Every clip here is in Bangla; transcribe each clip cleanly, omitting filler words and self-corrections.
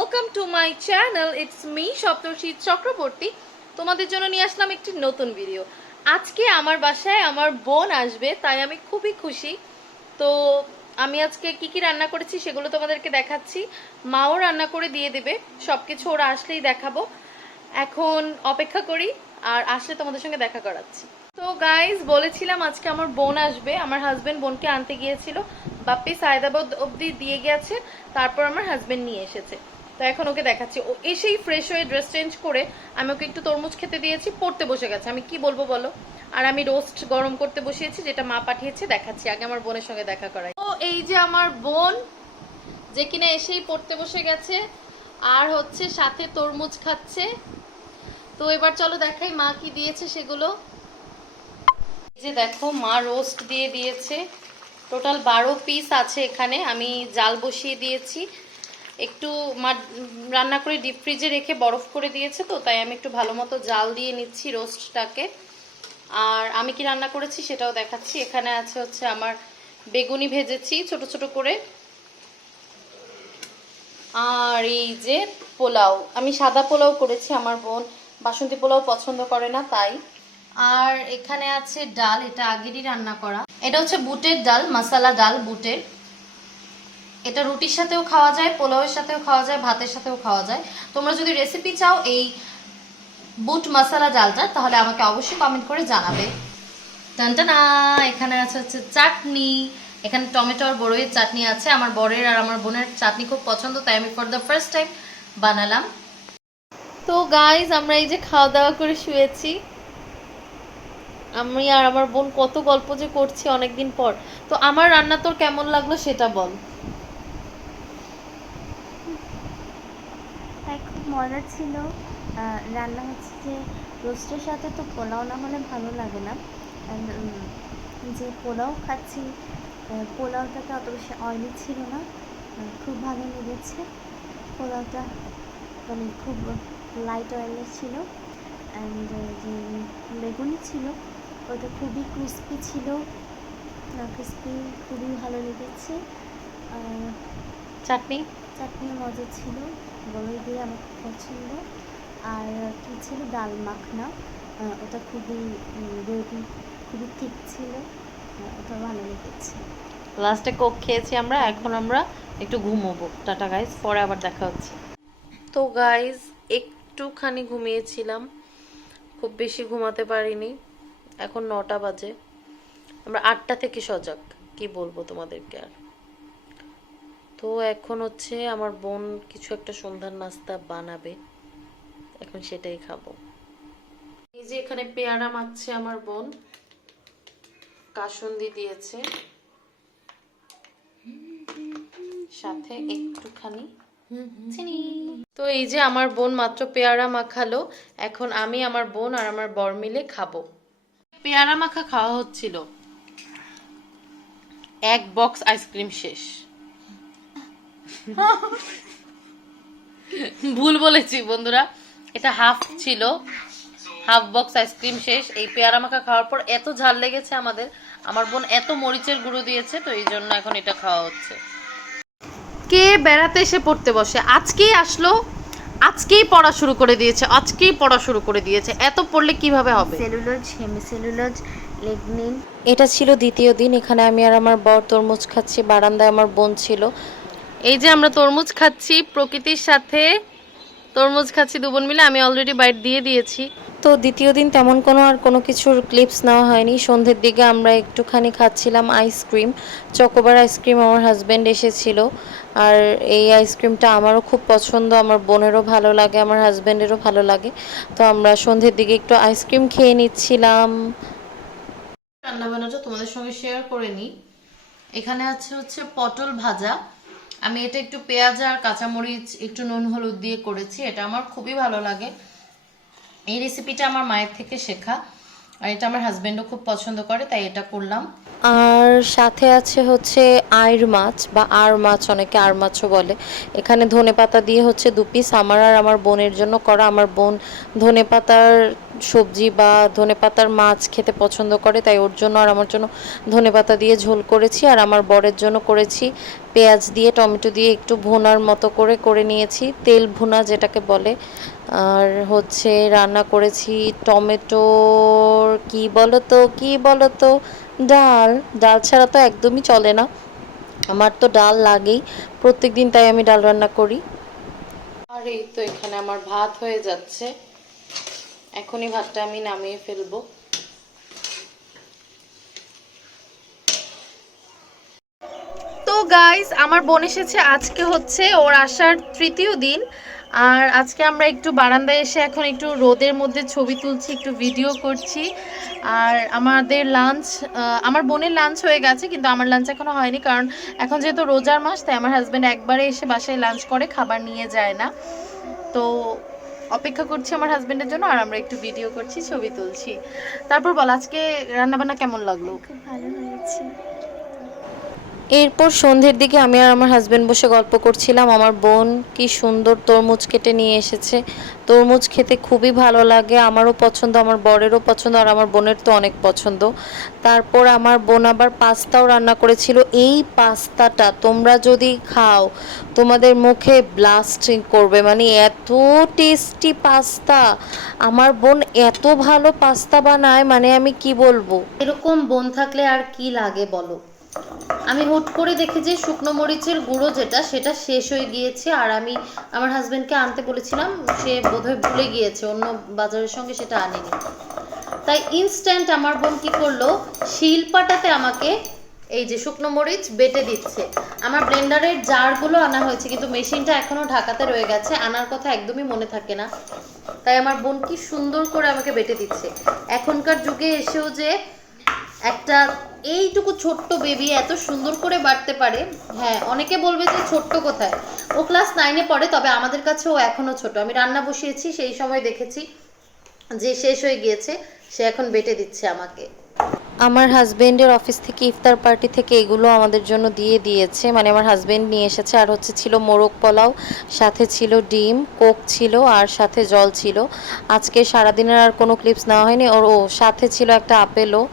Welcome to my channel. It's me Saptarshi Chakraborty. তোমাদের জন্য নিয়ে আসলাম একটি নতুন ভিডিও। আজকে আমার বাসায় আমার বোন আসবে, তাই আমি খুবই খুশি। তো আমি আজকে কি কি রান্না করেছি সেগুলো তোমাদেরকে দেখাচ্ছি। মাও রান্না করে দিয়ে দেবে, সবকিছু ওরা আসলেই দেখাবো। এখন অপেক্ষা করি, আর আসলে তোমাদের সঙ্গে দেখা করাচ্ছি। তো গাইজ, বলেছিলাম আজকে আমার বোন আসবে। আমার হাজবেন্ড বোনকে আনতে গিয়েছিল, বাপ্পি সায়দাবাদ অবধি দিয়ে গেছে, তারপর আমার হাজবেন্ড নিয়ে এসেছে। তো এখন ওকে দেখাচ্ছি। ও এসেই ফ্রেশ হয়ে ড্রেস চেঞ্জ করে আমি ওকে একটু তরমুজ খেতে দিয়েছি, পড়তে বসে গেছে। আমি কি বলবো বলো। আর আমি রোস্ট গরম করতে বসিয়েছি, যেটা মা পাঠিয়েছে, দেখাচ্ছি। আগে আমার বোনের সঙ্গে দেখা করাই। ও এই যে আমার বোন, যে কিনা এসেই পড়তে বসে গেছে, আর হচ্ছে সাথে তরমুজ খাচ্ছে। তো এবার চলো দেখাই মা কি দিয়েছে সেগুলো। এই যে দেখো, মা রোস্ট দিয়ে দিয়েছে। টোটাল 12 পিস আছে এখানে। আমি জাল বসিয়ে দিয়েছি। একটু মা রান্না করে ডিপ ফ্রিজে রেখে বরফ করে দিয়েছে, তো তাই আমি একটু ভালো মতো জাল দিয়ে নিচ্ছি রোস্টটাকে। আর আমি কি রান্না করেছি সেটাও দেখাচ্ছি। এখানে আছে হচ্ছে আমার বেগুনি ভেজেছি ছোট ছোট করে। আর এই যে পোলাও, আমি সাদা পোলাও করেছি। আমার বোন বাসন্তী পোলাও পছন্দ করে না, তাই। আর এখানে আছে ডাল, এটা আগেরই রান্না করা। এটা হচ্ছে বুটের ডাল, মশলা ডাল বুটের। এটা রুটির সাথেও খাওয়া যায়, পোলাওয়ের সাথেও খাওয়া যায়, ভাতের সাথেও খাওয়া যায়। তোমরা যদি রেসিপি চাও এই বুট মশলা ডালটা, তাহলে আমাকে অবশ্যই কমেন্ট করে জানাবে। টানটানা, এখানে আছে হচ্ছে চাটনি। এখানে টমেটো আর বড়ইয়ের চাটনি আছে। আমার বরের আর আমার বোনের চাটনি খুব পছন্দ, তাই আমি ফর দ্য ফার্স্ট টাইম বানালাম। তো গাইজ, আমরা এই যে খাওয়া দাওয়া করে শুয়েছি। আমি আর আমার বোন কত গল্প যে করছি অনেকদিন পর। তো আমার রান্না তোর কেমন লাগলো সেটা বল। খুব মজা ছিল। রান্না হচ্ছে যে রোস্টের সাথে তো পোলাও না হলে ভালো লাগে না। যে পোলাও খাচ্ছি, পোলাওটাকে অত বেশি অয়েলি ছিল না, খুব ভালো লেগেছে। পোলাওটা মানে খুব লাইট অয়েলের ছিল। অ্যান্ড যে বেগুনি ছিল ওটা খুবই ক্রিস্পি ছিল, ক্রিস্পি, খুবই ভালো লেগেছে। চাটনি চাটনিও মজা ছিল, বড়ই দিয়ে আমার খুব পছন্দ। আর কী ছিল, ডাল মাখনা, ওটা খুবই গ্রেভি, খুবই ঠিক ছিল, ওটা ভালো লেগেছে। লাস্টে কোক খেয়েছি আমরা। এখন আমরা একটু ঘুমোবো। টাটা গাইজ, পরে আবার দেখা হচ্ছে। তো গাইজ, একটুখানি ঘুমিয়েছিলাম, খুব বেশি ঘুমাতে পারিনি। এখন 9টা বাজে। আমরা 8টা থেকে সজাগ, কি বলবো তোমাদেরকে আর। তো এখন হচ্ছে আমার বোন কিছু একটা সন্ধ্যার নাস্তা বানাবে, এখন সেটাই খাবো। এই যে এখানে পেয়ারা মাখছে আমার বোন, কাসুন্দি দিয়েছে, সাথে একটুখানি চিনি। তো এই যে আমার বোন মাত্র পেয়ারা মাখালো। এখন আমি, আমার বোন আর আমার বর মিলে খাবো। পেয়ারা মাখা খাওয়া হচ্ছিল, এক বক্স আইসক্রিম শেষ। ভুল বলেছি বন্ধুরা, এটা হাফ ছিল, হাফ বক্স আইসক্রিম শেষ। এই পেয়ারা মাখা খাওয়ার পর এত ঝাল লেগেছে আমাদের, আমার বোন এত মরিচের গুঁড়ো দিয়েছে, তো এই জন্য এখন এটা খাওয়া হচ্ছে। কে বেড়াতে এসে পড়তে বসে, আজকেই আসলো, আজকেই পড়া শুরু করে দিয়েছে, আজকেই পড়া শুরু করে দিয়েছে। এত পড়লে কিভাবে হবে। Cellulose, hemicellulose, lignin. এটা ছিল দ্বিতীয় দিন। এখানে আমি আর আমার বর তরমুজ খাচ্ছি, বারান্দায় আমার বোন ছিল। এই যে আমরা তরমুজ খাচ্ছি, প্রকৃতির সাথে তরমুজ খাচ্ছি দু বোন মিলে। আমি অলরেডি বাইট দিয়ে দিয়েছি। তো দ্বিতীয় দিন তেমন কোনো কিছুর ক্লিপস নেওয়া হয়নি। সন্ধ্যের দিকে আমরা একটুখানি খাচ্ছিলাম আইসক্রিম, চকোবার আইসক্রিম। আমার হাজব্যান্ড এসেছিল, আর এই আইসক্রিমটা আমারও খুব পছন্দ, আমার বোনেরও ভালো লাগে, আমার হাজব্যান্ডেরও ভালো লাগে। তো আমরা সন্ধ্যের দিকে একটু আইসক্রিম খেয়ে নিচ্ছিলাম। রান্নাবান্নাটা তোমাদের সঙ্গে শেয়ার করে নিই। এখানে আছে হচ্ছে পটল ভাজা। আমি এটা একটু পেঁয়াজ আর কাঁচামরিচ একটু নুন হলুদ দিয়ে করেছি, এটা আমার খুবই ভালো লাগে। এই রেসিপিটা আমার মায়ের থেকে শেখা, আর এটা আমার হাজবেন্ডও খুব পছন্দ করে, তাই এটা করলাম। আর সাথে আছে হচ্ছে আইর মাছ বা আর মাছ, অনেকে আর মাছও বলে। এখানে ধনেপাতা দিয়ে হচ্ছে 2 পিস আমার আর আমার বোনের জন্য করা। আমার বোন ধনেপাতার সবজি বা ধনেপাতার মাছ খেতে পছন্দ করে, তাই ওর জন্য আর আমার জন্য ধনেপাতা দিয়ে ঝোল করেছি। আর আমার বরের জন্য করেছি পেঁয়াজ দিয়ে টমেটো দিয়ে একটু ভুনার মতো করে নিয়েছি, তেল ভুনা যেটাকে বলে। আর হচ্ছে রান্না করেছি টমেটোর কি বলো তো ডাল। ডাল ছাড়া তো একদমই চলে না, আমার তো ডাল লাগেই প্রত্যেক দিন, তাই আমি ডাল রান্না করি। আর এই তো এখানে আমার ভাত হয়ে যাচ্ছে, এখনই ভাতটা আমি নামিয়ে ফেলবো। তো গাইস, আমার বোন এসেছে, আজকে হচ্ছে ওর আসার তৃতীয় দিন। আর আজকে আমরা একটু বারান্দায় এসে এখন একটু রোদের মধ্যে ছবি তুলছি, একটু ভিডিও করছি। আর আমাদের লাঞ্চ, আমার বোনের লাঞ্চ হয়ে গেছে, কিন্তু আমার লাঞ্চ এখনো হয়নি, কারণ এখন যেহেতু রোজার মাস, তাই আমার হাজব্যান্ড একবারে এসে বাসায় লাঞ্চ করে, খাবার নিয়ে যায় না। তো অপেক্ষা করছি আমার হাজব্যান্ডের জন্য, আর আমরা একটু ভিডিও করছি, ছবি তুলছি। তারপর বল, আজকে রান্নাবান্না কেমন লাগলো? খুব ভালো হয়েছে। এরপর সন্ধ্যের দিকে আমি আর আমার হাজব্যান্ড বসে গল্প করছিলাম। আমার বোন কি সুন্দর তরমুজ কেটে নিয়ে এসেছে। তরমুজ খেতে খুবই ভালো লাগে, আমারও পছন্দ, আমার বরেরও পছন্দ, আর আমার বোনের তো অনেক পছন্দ। তারপর আমার বোন আবার পাস্তাও রান্না করেছিল। এই পাস্তাটা তোমরা যদি খাও তোমাদের মুখে ব্লাস্টিং করবে, মানে এত টেস্টি পাস্তা। আমার বোন এত ভালো পাস্তা বানায়, মানে আমি কি বলবো। এরকম বোন থাকলে আর কি লাগে বলো। আমি হুট করে দেখি যে শুকনো মরিচের গুঁড়ো সেটা শেষ হয়ে গিয়েছে, আর আমি আমার হাজব্যান্ডকে আনতে বলেছিলাম, সে বোধহয় ভুলে গিয়েছে, অন্য বাজারের সঙ্গে সেটা আনেনি। তাই ইনস্ট্যান্ট আমার বোন কি করলো, শিলপাটাতে আমাকে এই যে শুকনো মরিচ বেটে দিচ্ছে। আমার ব্লেন্ডারের জারগুলো আনা হয়েছে, কিন্তু মেশিনটা এখনো ঢাকাতে রয়ে গেছে, আনার কথা একদমই মনে থাকে না। তাই আমার বোন কি সুন্দর করে আমাকে বেটে দিচ্ছে। এখনকার যুগে এসেও যে একটা এইটুকু ছোট্ট বেবি এত সুন্দর করে বাড়তে পারে। হ্যাঁ, অনেকে বলবে যে ছোট্ট কোথায়, ও ক্লাস 9-এ পড়ে, তবে আমাদের কাছে ও এখনো ছোট। আমি রান্না বসিয়েছি, সেই সময় দেখেছি যে শেষ হয়ে গিয়েছে, সে এখন বেটে দিচ্ছে আমাকে। আমার হাজবেন্ডের অফিস থেকে ইফতার পার্টি থেকে এগুলো আমাদের জন্য দিয়েছে, মানে আমার হাজবেন্ড নিয়ে এসেছে। আর হচ্ছে ছিল মোরগ পোলাও, সাথে ছিল ডিম, কোক ছিল, আর সাথে জল ছিল। আজকে সারাদিনের আর কোনো ক্লিপস নেওয়া হয়নি। ওর সাথে ছিল একটা আপেলও।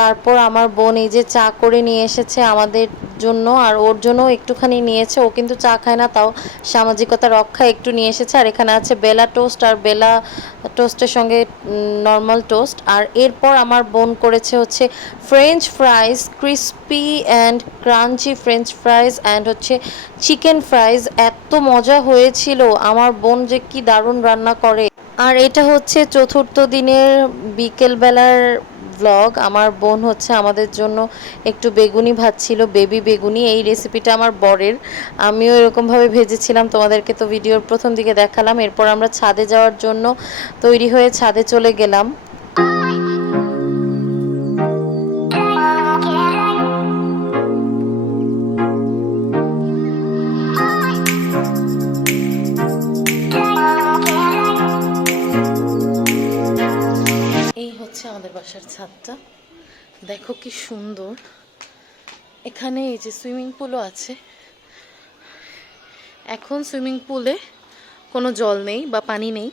তারপর আমার বোন এই যে চা করে নিয়ে এসেছে আমাদের জন্য, আর ওর জন্য একটুখানি নিয়েছে। ও কিন্তু চা খায় না, তাও সামাজিকতা রক্ষা একটু নিয়ে এসেছে। আর এখানে আছে বেলা টোস্ট, আর বেলা টোস্টের সঙ্গে নর্মাল টোস্ট। আর এরপর আমার বোন করেছে হচ্ছে French ফ্রাইজ, crispy and crunchy French ফ্রাইজ, and হচ্ছে চিকেন ফ্রাইজ। এত মজা হয়েছিল, আমার বোন যে কি দারুণ রান্না করে। আর এটা হচ্ছে চতুর্থ দিনের বিকেলবেলার ব্লগ। আমার বোন হচ্ছে আমাদের জন্য একটু বেগুনি ভাজছিল, বেবি বেগুনি। এই রেসিপিটা আমার বরের, আমিও এরকমভাবে ভেজেছিলাম, তোমাদেরকে তো ভিডিওর প্রথম দিকে দেখালাম। এরপর আমরা ছাদে যাওয়ার জন্য তৈরি হয়ে ছাদে চলে গেলাম। এই হচ্ছে আমাদের বাসার ছাদটা, দেখো কি সুন্দর। এখানে এই যে সুইমিং পুলও আছে। এখন সুইমিং পুলে কোনো জল নেই বা পানি নেই।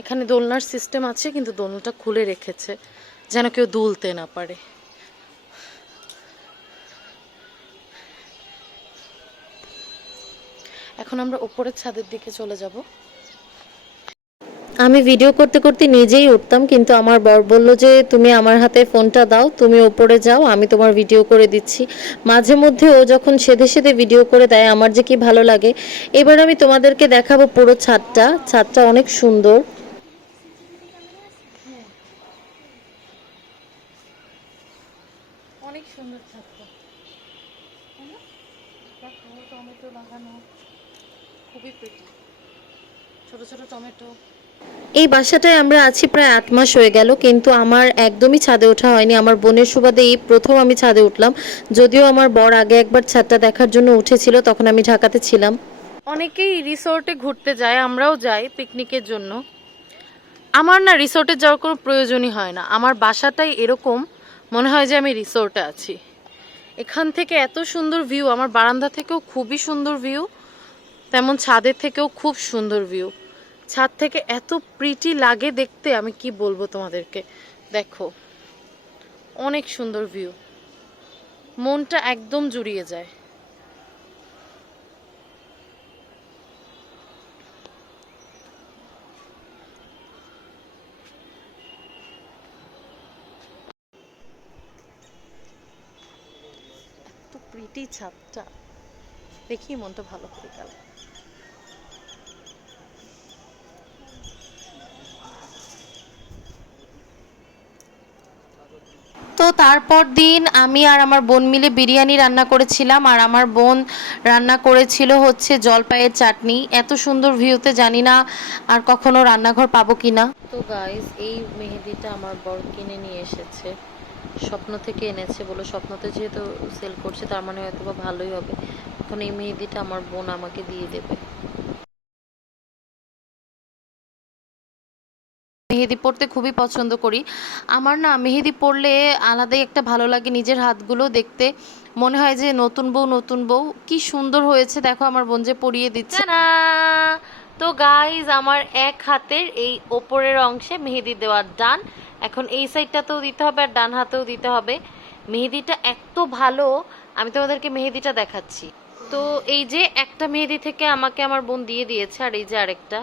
এখানে দোলনার সিস্টেম আছে, কিন্তু দোলনাটা খুলে রেখেছে যেন কেউ দুলতে না পারে। এখন আমরা উপরের ছাদের দিকে চলে যাব। আমি ভিডিও করতে করতে নিজেই উঠতাম, কিন্তু আমার বর বলল যে তুমি আমার হাতে ফোনটা দাও, তুমি ওপরে যাও, আমি তোমার ভিডিও করে দিচ্ছি। মাঝে মধ্যে ও যখন সেধে সেধে ভিডিও করে দেয়, আমার যে কি ভালো লাগে। এবার আমি তোমাদেরকে দেখাবো পুরো ছাদটা। ছাদটা অনেক সুন্দর। অনেক সুন্দর ছাদটা, টমেটো লাগানো, খুবই প্রিটি, ছোট ছোট টমেটো। এই বাসাটায় আমরা আছি প্রায় 8 মাস হয়ে গেল, কিন্তু আমার একদমই ছাদে ওঠা হয়নি। আমার বোনের সুবাদে এই প্রথম আমি ছাদে উঠলাম, যদিও আমার বর আগে একবার ছাদটা দেখার জন্য উঠেছিল, তখন আমি ঢাকাতে ছিলাম। অনেকেই রিসোর্টে ঘুরতে যায়, আমরাও যাই পিকনিকের জন্য। আমার না রিসোর্টে যাওয়ার কোনো প্রয়োজনই হয় না। আমার বাসাটাই এরকম, মনে হয় যে আমি রিসোর্টে আছি। এখান থেকে এত সুন্দর ভিউ, আমার বারান্দা থেকেও খুবই সুন্দর ভিউ, তেমন ছাদের থেকেও খুব সুন্দর ভিউ। ছাদ থেকে এত প্রিটি লাগে দেখতে, আমি কি বলবো তোমাদেরকে। দেখো অনেক সুন্দর ভিউ, মনটা একদম জুড়িয়ে যায়। এত প্রিটি ছাদটা দেখি মনটা ভালো করে গেল। তো তারপর দিন আমি আর আমার বোন মিলে বিরিয়ানি রান্না করেছিলাম, আর আমার বোন রান্না করেছিল হচ্ছে জলপাইয়ের চাটনি। এত সুন্দর ভিউতে জানি না আর কখনো রান্নাঘর পাবো কিনা। তো গাইস, এই মেহেদিটা আমার বর কিনে নিয়ে এসেছে, স্বপ্ন থেকে এনেছে। বলো স্বপ্নতে যেহেতু সেল করছে তার মানে হয়তো বা ভালোই হবে। এখন এই মেহেদিটা আমার বোন আমাকে দিয়ে দেবে। মেহেদি পরতে খুবই পছন্দ করি। আমার না মেহেদি পরলে আলাদাই একটা ভালো লাগে, নিজের হাতগুলো দেখতে মনে হয় যে নতুন বউ নতুন বউ। কি সুন্দর হয়েছে দেখো আমার বোন যে পরিয়ে দিচ্ছে। টানা! তো গাইজ, আমার এক হাতের এই ওপরের অংশে মেহেদি দেওয়া ডান। এখন এই সাইডটাতেও দিতে হবে আর ডান হাতেও দিতে হবে। মেহেদিটা এত ভালো, আমি তোমাদেরকে মেহেদিটা দেখাচ্ছি। তো এই যে একটা মেহেদি থেকে আমাকে আমার বোন দিয়ে দিয়েছে, আর এই যে আরেকটা।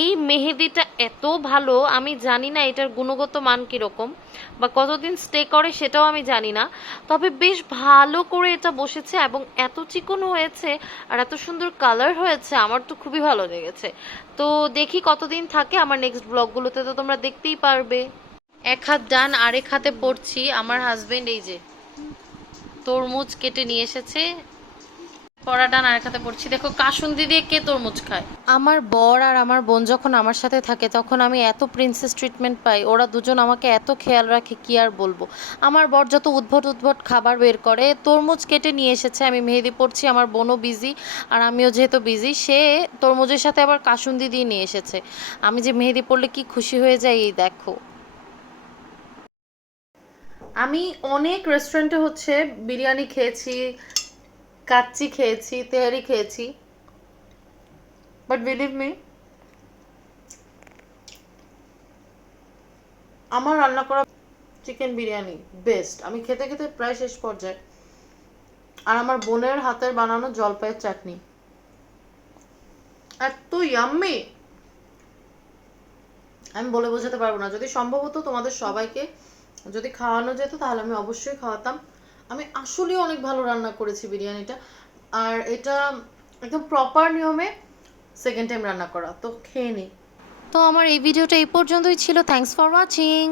এই মেহেদিটা এত ভালো, আমি জানি না এটার গুণগত মান কিরকম বা কতদিন স্টে করে সেটাও আমি জানি না, তবে বেশ ভালো করে এটা বসেছে এবং এত চিকন হয়েছে আর এত সুন্দর কালার হয়েছে, আমার তো খুবই ভালো লেগেছে। তো দেখি কতদিন থাকে, আমার নেক্সট ব্লগগুলোতে তো তোমরা দেখতেই পারবে। এক হাত ডান, আরেক হাতে পড়ছি। আমার হাজবেন্ড এই যে তরমুজ কেটে নিয়ে এসেছে, পরা ডান আরেক হাতে পড়ছি। দেখো কাসুন্দি দিয়ে কে তরমুজ খায়। আমার বর আর আমার বোন যখন আমার সাথে থাকে তখন আমি এত প্রিন্সেস ট্রিটমেন্ট পাই, ওরা দুজন আমাকে এত খেয়াল রাখে কি আর বলবো। আমার বর যত উদ্ভট উদ্ভট খাবার বের করে, তরমুজ কেটে নিয়ে এসেছে, আমি মেহেদি পড়ছি, আমার বোনও বিজি আর আমিও যেহেতু বিজি, সে তরমুজের সাথে আবার কাসুন্দি দিয়ে নিয়ে এসেছে। আমি যে মেহেদি পড়লে কি খুশি হয়ে যাই এই দেখো। আমি অনেক রেস্টুরেন্টে হচ্ছে বিরিয়ানি খেয়েছি, কাচ্চি খেয়েছি, তেহারি খেয়েছি, বাট বিলিভ মি, আমার রান্না করা চিকেন বিরিয়ানি বেস্ট। আমি খেতে খেতে প্রায় শেষ পর্যায়ে। আর আমার বোনের হাতের বানানো জলপাইয়ের চাটনি এত ইয়াম্মি, আমি বলে বোঝাতে পারবো না। যদি সম্ভব হতো তোমাদের সবাইকে যদি খাওয়ানো যেত তাহলে আমি অবশ্যই খাওয়াতাম। আমি আসলেই অনেক ভালো রান্না করেছি বিরিয়ানিটা, আর এটা একদম প্রপার নিয়মে সেকেন্ড টাইম রান্না করা। তো খেয়ে নিই। তো আমার এই ভিডিওটা এই পর্যন্তই ছিল। Thanks for watching.